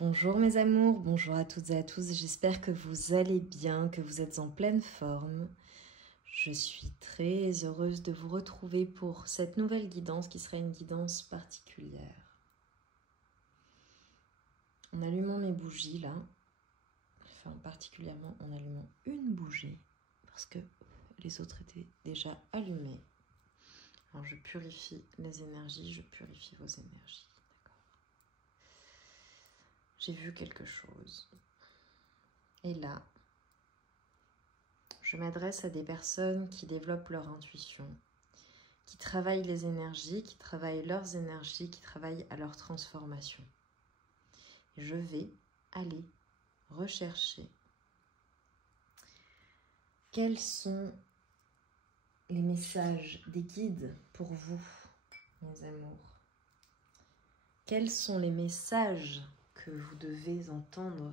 Bonjour mes amours, bonjour à toutes et à tous, j'espère que vous allez bien, que vous êtes en pleine forme. Je suis très heureuse de vous retrouver pour cette nouvelle guidance qui sera une guidance particulière. En allumant mes bougies là, enfin particulièrement en allumant une bougie, parce que les autres étaient déjà allumées. Alors je purifie les énergies, je purifie vos énergies. J'ai vu quelque chose. Et là, je m'adresse à des personnes qui développent leur intuition, qui travaillent les énergies, qui travaillent leurs énergies, qui travaillent à leur transformation. Et je vais aller rechercher quels sont les messages des guides pour vous, mes amours. Quels sont les messages que vous devez entendre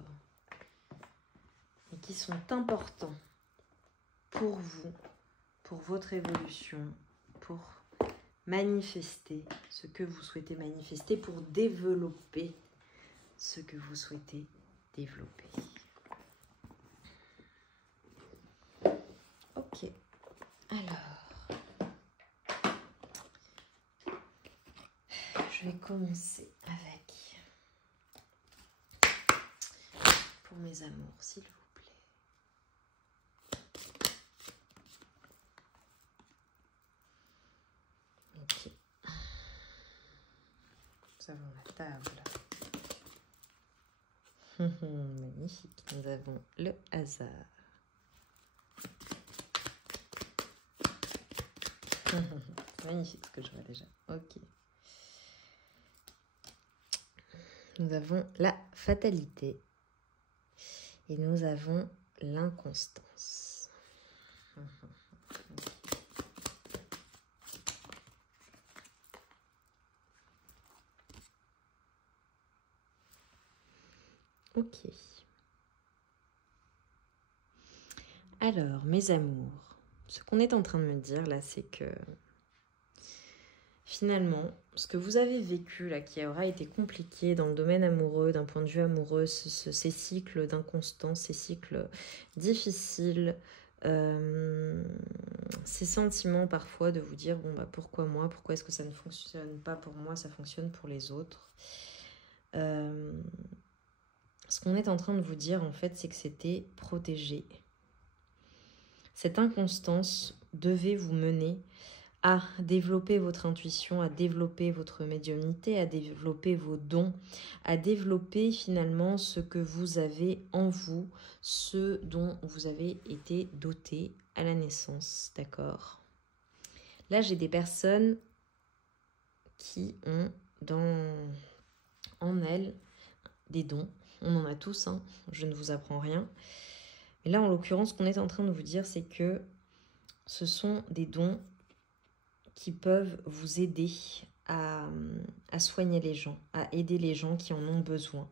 et qui sont importants pour vous, pour votre évolution, pour manifester ce que vous souhaitez manifester, pour développer ce que vous souhaitez développer. Ok, alors, je vais commencer avec, pour mes amours, s'il vous plaît. Ok, nous avons la table. Magnifique, nous avons le hasard. Magnifique ce que je vois déjà. Ok. Nous avons la fatalité et nous avons l'inconstance. Ok. Alors, mes amours, ce qu'on est en train de me dire là, c'est que finalement, ce que vous avez vécu là, qui aura été compliqué dans le domaine amoureux, d'un point de vue amoureux, ces cycles d'inconstance, ces cycles difficiles, ces sentiments parfois de vous dire, bon bah pourquoi moi, pourquoi est-ce que ça ne fonctionne pas pour moi, ça fonctionne pour les autres. Ce qu'on est en train de vous dire en fait, c'est que c'était protégé. Cette inconstance devait vous mener à développer votre intuition, à développer votre médiumnité, à développer vos dons, à développer finalement ce que vous avez en vous, ce dont vous avez été doté à la naissance, d'accord? Là, j'ai des personnes qui ont en elles des dons. On en a tous, hein, je ne vous apprends rien. Mais là, en l'occurrence, ce qu'on est en train de vous dire, c'est que ce sont des dons qui peuvent vous aider à soigner les gens, à aider les gens qui en ont besoin.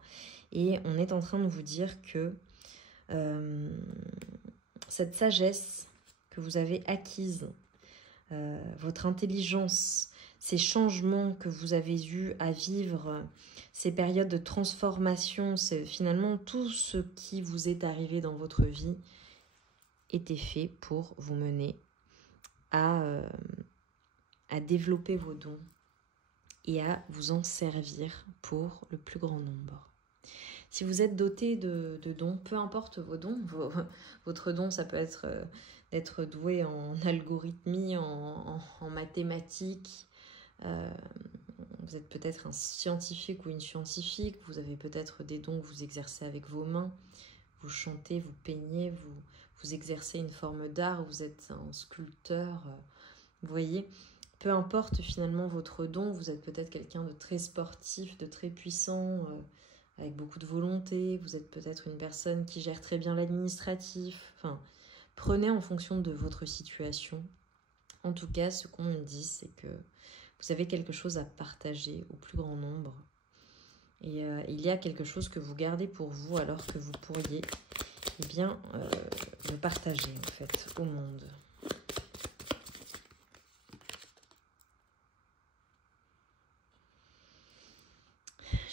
Et on est en train de vous dire que cette sagesse que vous avez acquise, votre intelligence, ces changements que vous avez eus à vivre, ces périodes de transformation, c'est finalement tout ce qui vous est arrivé dans votre vie était fait pour vous mener à développer vos dons et à vous en servir pour le plus grand nombre. Si vous êtes doté de dons, peu importe vos dons, votre don, ça peut être d'être doué en algorithmie, en mathématiques. Vous êtes peut-être un scientifique ou une scientifique, vous avez peut-être des dons que vous exercez avec vos mains, vous chantez, vous peignez, vous exercez une forme d'art, vous êtes un sculpteur, vous voyez. Peu importe finalement votre don, vous êtes peut-être quelqu'un de très sportif, de très puissant, avec beaucoup de volonté, vous êtes peut-être une personne qui gère très bien l'administratif. Enfin, prenez en fonction de votre situation. En tout cas, ce qu'on me dit, c'est que vous avez quelque chose à partager au plus grand nombre. Et il y a quelque chose que vous gardez pour vous alors que vous pourriez le partager en fait au monde.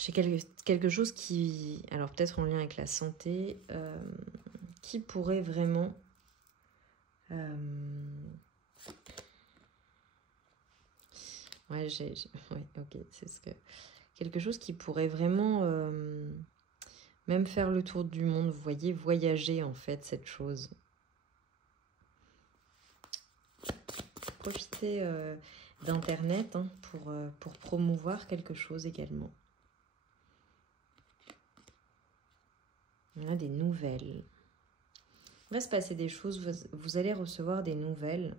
J'ai quelque chose qui, alors peut-être en lien avec la santé, qui pourrait vraiment ouais, ouais, ok, c'est ce que quelque chose qui pourrait vraiment même faire le tour du monde, vous voyez, voyager en fait, cette chose. Profitez d'internet hein, pour promouvoir quelque chose également. On a des nouvelles. Il va se passer des choses, vous allez recevoir des nouvelles.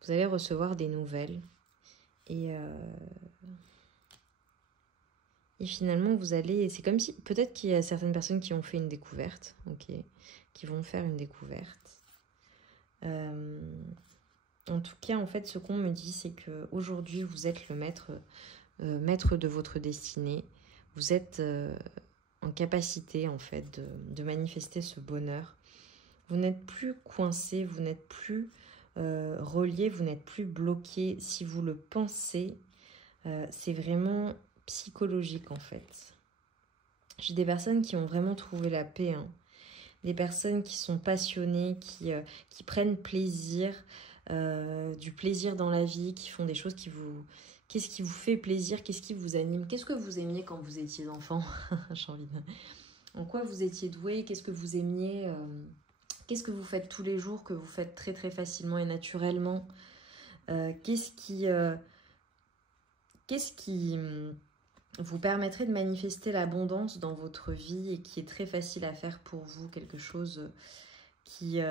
Vous allez recevoir des nouvelles. Et finalement, vous allez... C'est comme si... Peut-être qu'il y a certaines personnes qui ont fait une découverte. Ok. Qui vont faire une découverte. En tout cas, en fait, ce qu'on me dit, c'est qu'aujourd'hui, vous êtes le maître de votre destinée. Vous êtes en capacité, en fait, de manifester ce bonheur. Vous n'êtes plus coincé, vous n'êtes plus relié, vous n'êtes plus bloqué. Si vous le pensez, c'est vraiment psychologique, en fait. J'ai des personnes qui ont vraiment trouvé la paix, hein. Des personnes qui sont passionnées, qui prennent plaisir, du plaisir dans la vie, qui font des choses qui vous... Qu'est-ce qui vous fait plaisir? Qu'est-ce qui vous anime? Qu'est-ce que vous aimiez quand vous étiez enfant? J'ai envie de... En quoi vous étiez doué? Qu'est-ce que vous aimiez? Qu'est-ce que vous faites tous les jours, que vous faites très très facilement et naturellement? Qu'est-ce qui vous permettrait de manifester l'abondance dans votre vie et qui est très facile à faire pour vous? Quelque chose qui est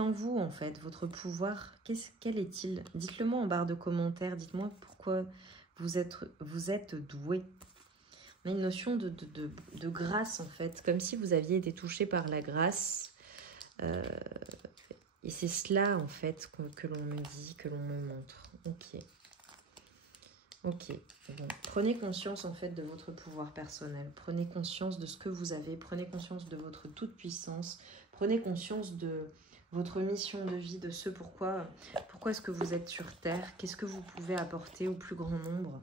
en vous, en fait, votre pouvoir. Quel est-il? Dites-le moi en barre de commentaires, dites-moi pourquoi vous êtes doué. On a une notion de grâce, en fait, comme si vous aviez été touché par la grâce. Et c'est cela, en fait, que l'on me dit, que l'on me montre. Ok. Ok. Bon. Prenez conscience, en fait, de votre pouvoir personnel. Prenez conscience de ce que vous avez. Prenez conscience de votre toute-puissance. Prenez conscience de votre mission de vie, de ce pourquoi est-ce que vous êtes sur Terre. Qu'est-ce que vous pouvez apporter au plus grand nombre.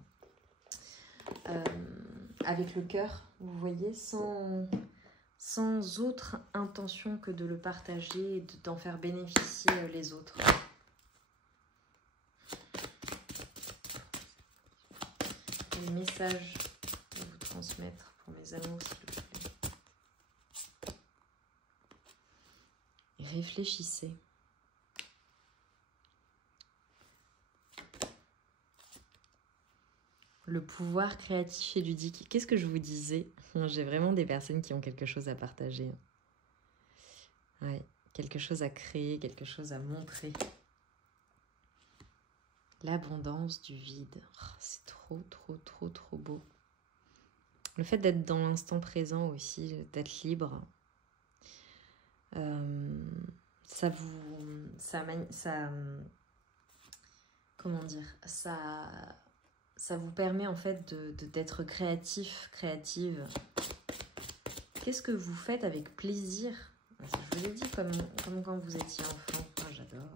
Avec le cœur, vous voyez, sans autre intention que de le partager et d'en faire bénéficier les autres. Quel message je vais vous transmettre pour mes amours, s'il vous plaît. Et réfléchissez. Le pouvoir créatif et ludique. Qu'est-ce que je vous disais? J'ai vraiment des personnes qui ont quelque chose à partager. Ouais, quelque chose à créer, quelque chose à montrer. L'abondance du vide. Oh, c'est trop, trop, trop, trop beau. Le fait d'être dans l'instant présent aussi, d'être libre, comment dire, ça vous permet en fait d'être créatif, créative. Qu'est-ce que vous faites avec plaisir? Je vous l'ai dit, comme quand vous étiez enfant. Oh, j'adore.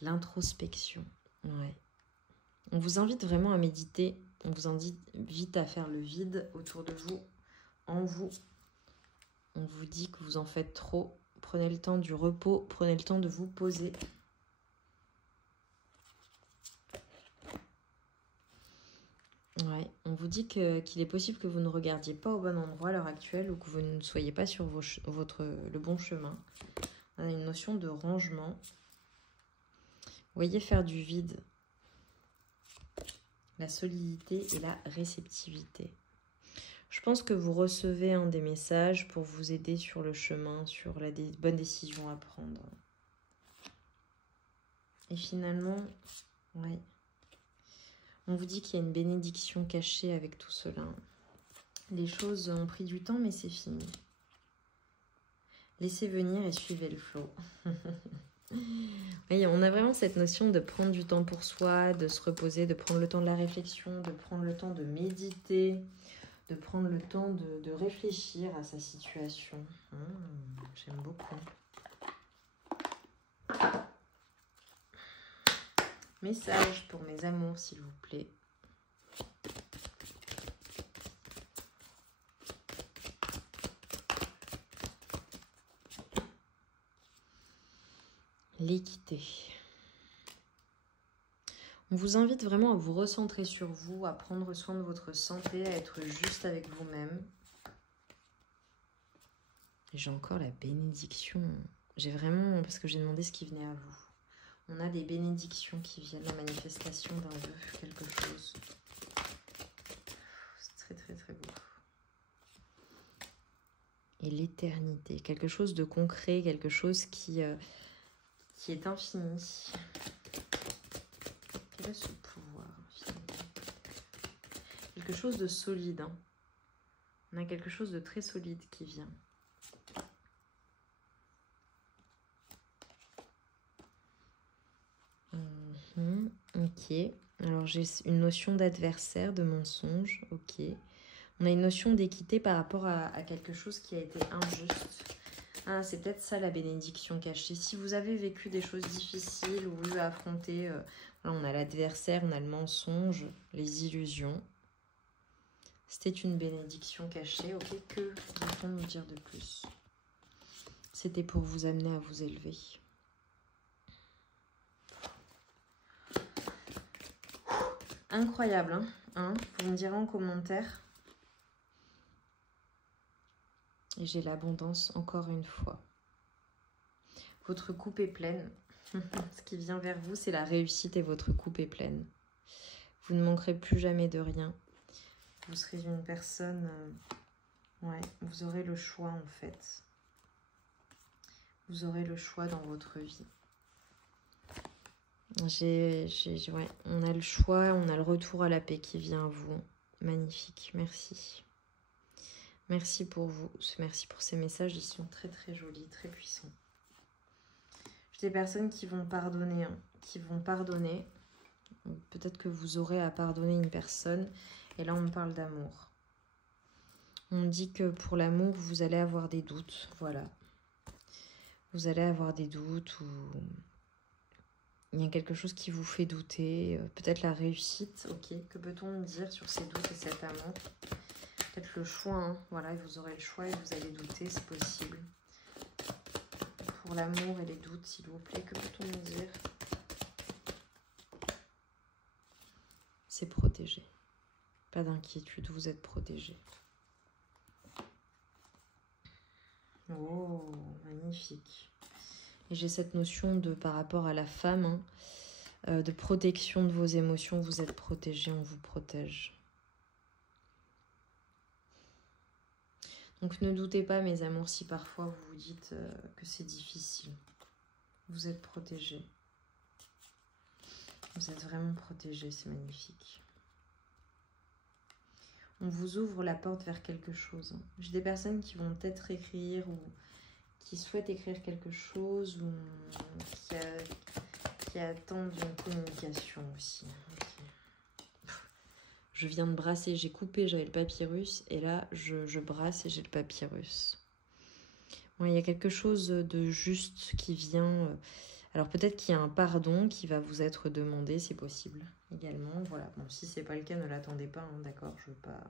L'introspection. Ouais. On vous invite vraiment à méditer. On vous invite à faire le vide autour de vous, en vous. On vous dit que vous en faites trop. Prenez le temps du repos. Prenez le temps de vous poser. Ouais, on vous dit qu'il est possible que vous ne regardiez pas au bon endroit à l'heure actuelle ou que vous ne soyez pas sur le bon chemin. On a une notion de rangement. Vous voyez, faire du vide. La solidité et la réceptivité. Je pense que vous recevez des messages pour vous aider sur le chemin, sur la bonne décision à prendre. Et finalement, ouais. On vous dit qu'il y a une bénédiction cachée avec tout cela. Les choses ont pris du temps, mais c'est fini. Laissez venir et suivez le flot. Oui, on a vraiment cette notion de prendre du temps pour soi, de se reposer, de prendre le temps de la réflexion, de prendre le temps de méditer, de prendre le temps de réfléchir à sa situation. J'aime beaucoup. Message pour mes amours, s'il vous plaît. L'équité. On vous invite vraiment à vous recentrer sur vous, à prendre soin de votre santé, à être juste avec vous-même. J'ai encore la bénédiction. J'ai vraiment, parce que j'ai demandé ce qui venait à vous. On a des bénédictions qui viennent, la manifestation d'un vœu, quelque chose. C'est très très très beau. Et l'éternité, quelque chose de concret, quelque chose qui est infini. Quel est ce pouvoir infini? Quelque chose de solide. Hein. On a quelque chose de très solide qui vient. Ok. Alors j'ai une notion d'adversaire, de mensonge. Ok. On a une notion d'équité par rapport à quelque chose qui a été injuste. Ah, c'est peut-être ça la bénédiction cachée. Si vous avez vécu des choses difficiles ou vous avez affronté, là on a l'adversaire, on a le mensonge, les illusions. C'était une bénédiction cachée. Ok, que va-t-on nous dire de plus? C'était pour vous amener à vous élever. Incroyable, hein, vous me direz en commentaire. Et j'ai l'abondance encore une fois. Votre coupe est pleine. Ce qui vient vers vous, c'est la réussite et votre coupe est pleine. Vous ne manquerez plus jamais de rien. Vous serez une personne... ouais, vous aurez le choix en fait. Vous aurez le choix dans votre vie. Ouais, on a le choix, on a le retour à la paix qui vient à vous. Magnifique, merci. Merci pour vous, merci pour ces messages, ils sont très très jolis, très puissants. J'ai des personnes qui vont pardonner, qui vont pardonner. Peut-être que vous aurez à pardonner une personne, et là on parle d'amour. On dit que pour l'amour, vous allez avoir des doutes, voilà. Vous allez avoir des doutes ou... il y a quelque chose qui vous fait douter, peut-être la réussite, ok. Que peut-on dire sur ces doutes et cet amour? Peut-être le choix, voilà, vous aurez le choix et vous allez douter, c'est possible. Pour l'amour et les doutes, s'il vous plaît, que peut-on nous dire? C'est protégé. Pas d'inquiétude, vous êtes protégé. Oh, magnifique. Et j'ai cette notion de, par rapport à la femme, de protection de vos émotions. Vous êtes protégé, on vous protège. Donc ne doutez pas, mes amours, si parfois vous vous dites que c'est difficile. Vous êtes protégés. Vous êtes vraiment protégés, c'est magnifique. On vous ouvre la porte vers quelque chose. J'ai des personnes qui vont peut-être écrire ou qui souhaitent écrire quelque chose ou qui attendent une communication aussi. Okay. Je viens de brasser, j'ai coupé, j'avais le papyrus et là je brasse et j'ai le papyrus. Bon, il y a quelque chose de juste qui vient... alors peut-être qu'il y a un pardon qui va vous être demandé, c'est possible également. Voilà, bon, si c'est pas le cas, ne l'attendez pas, d'accord, je veux pas...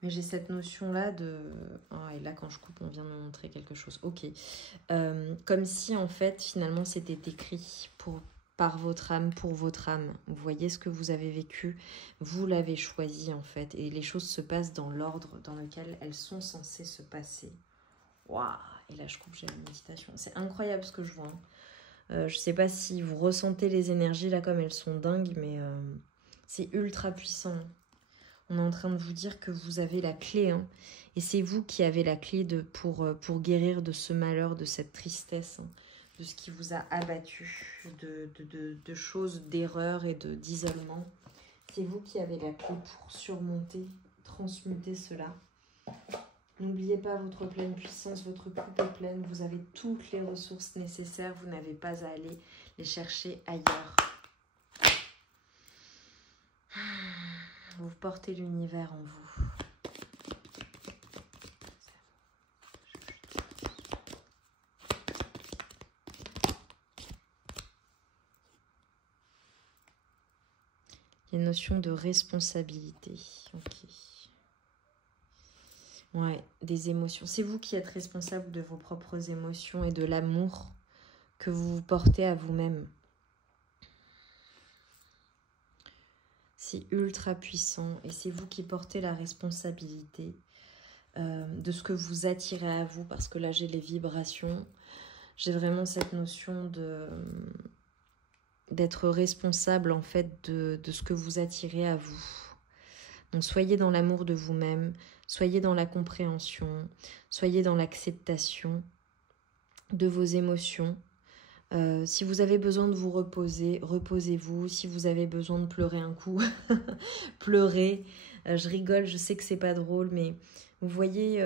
Mais j'ai cette notion-là de... Ah, et là, quand je coupe, on vient de me montrer quelque chose. Ok. Comme si, en fait, finalement, c'était écrit par votre âme, pour votre âme. Vous voyez ce que vous avez vécu, vous l'avez choisi, en fait. Et les choses se passent dans l'ordre dans lequel elles sont censées se passer. Waouh! Et là, je coupe, j'ai la méditation. C'est incroyable ce que je vois. Je sais pas si vous ressentez les énergies, là, comme elles sont dingues, mais c'est ultra puissant. On est en train de vous dire que vous avez la clé, et c'est vous qui avez la clé pour guérir de ce malheur, de cette tristesse, de ce qui vous a abattu, de choses, d'erreurs et d'isolement. C'est vous qui avez la clé pour surmonter, transmuter cela. N'oubliez pas votre pleine puissance, votre coupe est pleine, vous avez toutes les ressources nécessaires, vous n'avez pas à aller les chercher ailleurs. Vous portez l'univers en vous. Il y a une notion de responsabilité. Ok. Ouais, des émotions. C'est vous qui êtes responsable de vos propres émotions et de l'amour que vous portez à vous-même. C'est ultra puissant et c'est vous qui portez la responsabilité de ce que vous attirez à vous, parce que là j'ai les vibrations, j'ai vraiment cette notion d'être responsable en fait de ce que vous attirez à vous. Donc soyez dans l'amour de vous-même, soyez dans la compréhension, soyez dans l'acceptation de vos émotions. Si vous avez besoin de vous reposer, reposez-vous. Si vous avez besoin de pleurer un coup, pleurez. Je rigole, je sais que c'est pas drôle, mais vous voyez,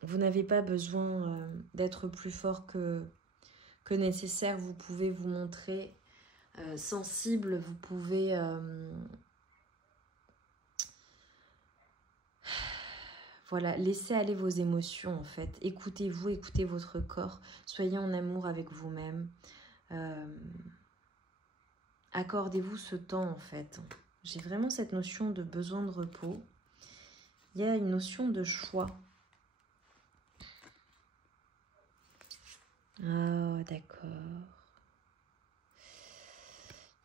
vous n'avez pas besoin d'être plus fort que nécessaire. Vous pouvez vous montrer sensible, vous pouvez... voilà, laissez aller vos émotions en fait. Écoutez-vous, écoutez votre corps. Soyez en amour avec vous-même. Accordez-vous ce temps en fait. J'ai vraiment cette notion de besoin de repos. Il y a une notion de choix. Ah, d'accord.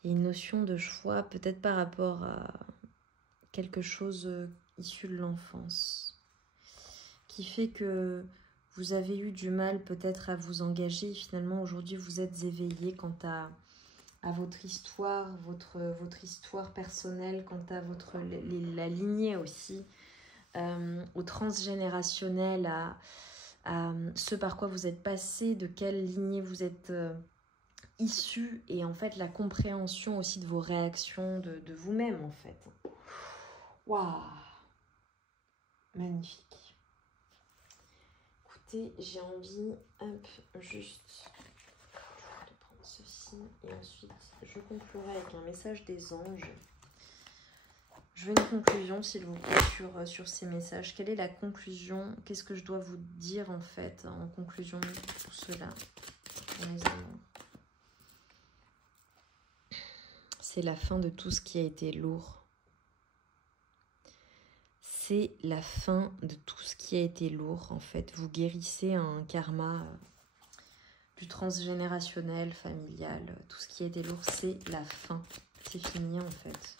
Il y a une notion de choix, peut-être par rapport à quelque chose issu de l'enfance, qui fait que vous avez eu du mal peut-être à vous engager. Et finalement, aujourd'hui, vous êtes éveillé quant à votre histoire, votre histoire personnelle, quant à la lignée aussi, au transgénérationnel, à ce par quoi vous êtes passé, de quelle lignée vous êtes issu, et en fait la compréhension aussi de vos réactions, de vous-même en fait. Waouh, magnifique. Écoutez, j'ai envie, hop, juste de prendre ceci et ensuite je conclurai avec un message des anges. Je veux une conclusion, s'il vous plaît, sur ces messages. Quelle est la conclusion? Qu'est-ce que je dois vous dire, en fait, en conclusion de tout cela, mes amours? C'est la fin de tout ce qui a été lourd. C'est la fin de tout ce qui a été lourd, en fait. Vous guérissez un karma du transgénérationnel, familial. Tout ce qui a été lourd, c'est la fin. C'est fini, en fait.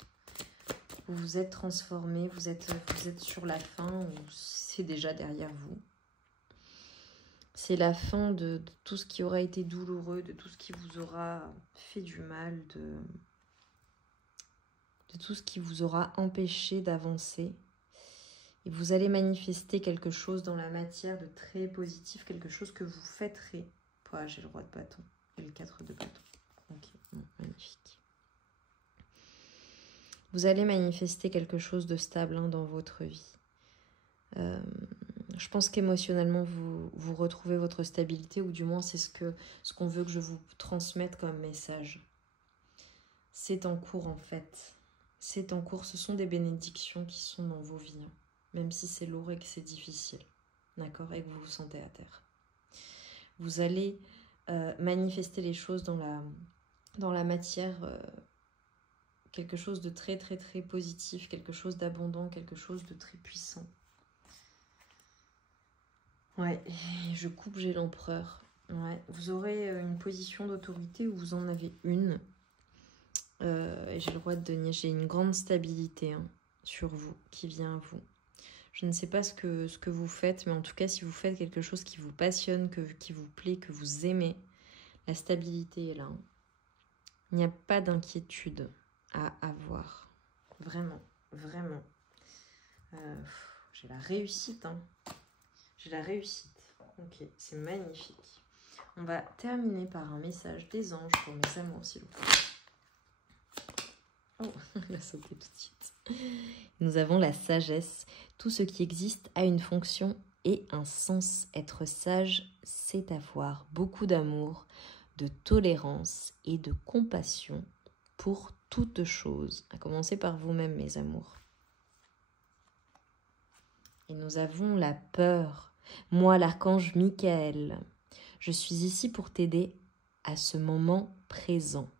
Vous vous êtes transformé, vous êtes sur la fin, ou c'est déjà derrière vous. C'est la fin de tout ce qui aura été douloureux, de tout ce qui vous aura fait du mal, de tout ce qui vous aura empêché d'avancer. Et vous allez manifester quelque chose dans la matière de très positif, quelque chose que vous fêterez. Ah, j'ai le roi de bâton et le 4 de bâton. Ok, bon, magnifique. Vous allez manifester quelque chose de stable dans votre vie. Je pense qu'émotionnellement, vous retrouvez votre stabilité, ou du moins c'est ce qu'on veut que je vous transmette comme message. C'est en cours en fait. C'est en cours, ce sont des bénédictions qui sont dans vos vies. Même si c'est lourd et que c'est difficile. D'accord? Et que vous vous sentez à terre. Vous allez manifester les choses dans la matière... quelque chose de très très très positif, quelque chose d'abondant, quelque chose de très puissant. Ouais, je coupe, j'ai l'empereur. Ouais, vous aurez une position d'autorité, où vous en avez une. Et j'ai le roi de denier, j'ai une grande stabilité sur vous, qui vient à vous. Je ne sais pas ce que vous faites, mais en tout cas, si vous faites quelque chose qui vous passionne, qui vous plaît, que vous aimez, la stabilité est là. Il n'y a pas d'inquiétude à avoir. Vraiment, vraiment. J'ai la réussite. J'ai la réussite. Ok, c'est magnifique. On va terminer par un message des anges pour mes amours, s'il vous plaît. Oh, elle a sauté tout de suite. Nous avons la sagesse. Tout ce qui existe a une fonction et un sens. Être sage, c'est avoir beaucoup d'amour, de tolérance et de compassion pour toute chose. À commencer par vous-même, mes amours. Et nous avons la peur. Moi, l'archange Michael, je suis ici pour t'aider à ce moment présent.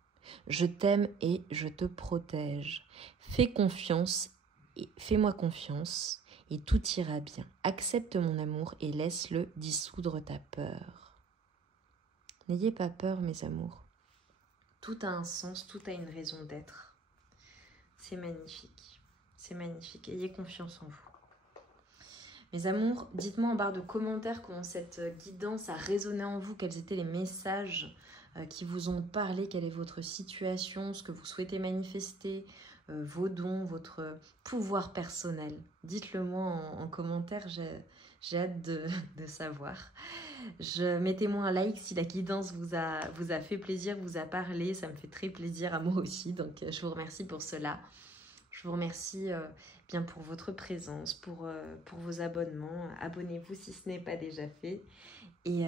Je t'aime et je te protège. Fais confiance et fais-moi confiance et tout ira bien. Accepte mon amour et laisse-le dissoudre ta peur. N'ayez pas peur, mes amours. Tout a un sens, tout a une raison d'être. C'est magnifique. C'est magnifique. Ayez confiance en vous. Mes amours, dites-moi en barre de commentaires comment cette guidance a résonné en vous, quels étaient les messages qui vous ont parlé, quelle est votre situation, ce que vous souhaitez manifester, vos dons, votre pouvoir personnel. Dites-le moi en commentaire, j'ai hâte de savoir. Mettez-moi un like si la guidance vous a fait plaisir, vous a parlé, ça me fait très plaisir à moi aussi, donc je vous remercie pour cela. Je vous remercie bien pour votre présence, pour vos abonnements. Abonnez-vous si ce n'est pas déjà fait. Et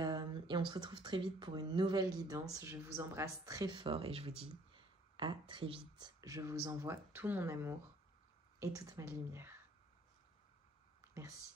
on se retrouve très vite pour une nouvelle guidance. Je vous embrasse très fort et je vous dis à très vite. Je vous envoie tout mon amour et toute ma lumière. Merci.